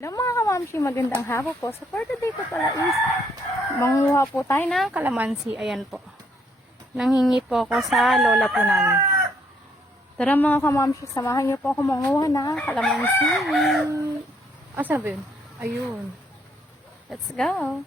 Hello mga kamamshi, magandang hapon po. So for today po pala is manguha po tayo ng kalamansi. Ayan po. Nanghingi po ako sa lola po namin. Tara mga kamamshi, samahan niyo po ako manguha ng kalamansi. Asan ba yun? Ayun. Let's go.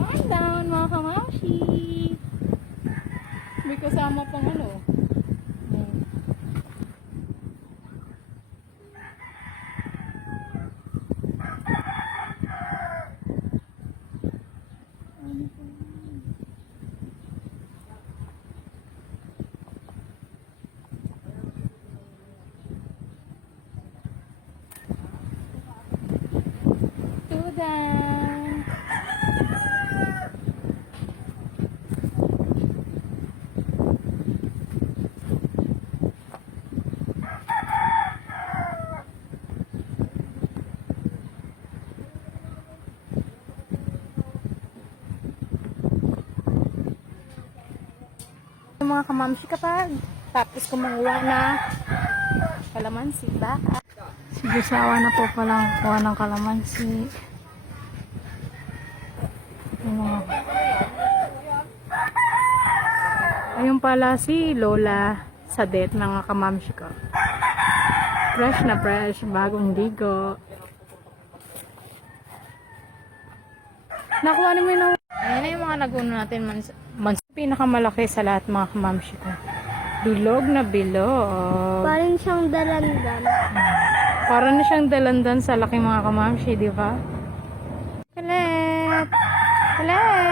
Calm down mga kamamshi. May kasama pang ano. Tudang. Mga kamamshi, kapag tapos kumanguha na kalamansi, baka sigasawa na po palang kuha ng kalamansi. Ayun pala si Lola Sadet, mga kamamshi ko. Fresh na fresh, bagong ligo. Nakuha namin na. Ayan na yung mga laguno natin. Pinakamalaki sa lahat, mga kamamshi ko. Bilog na bilog. Parang siyang dalandan. Para na siyang dalandan sa laki, mga kamamshi, di ba? Kalet! Kalet!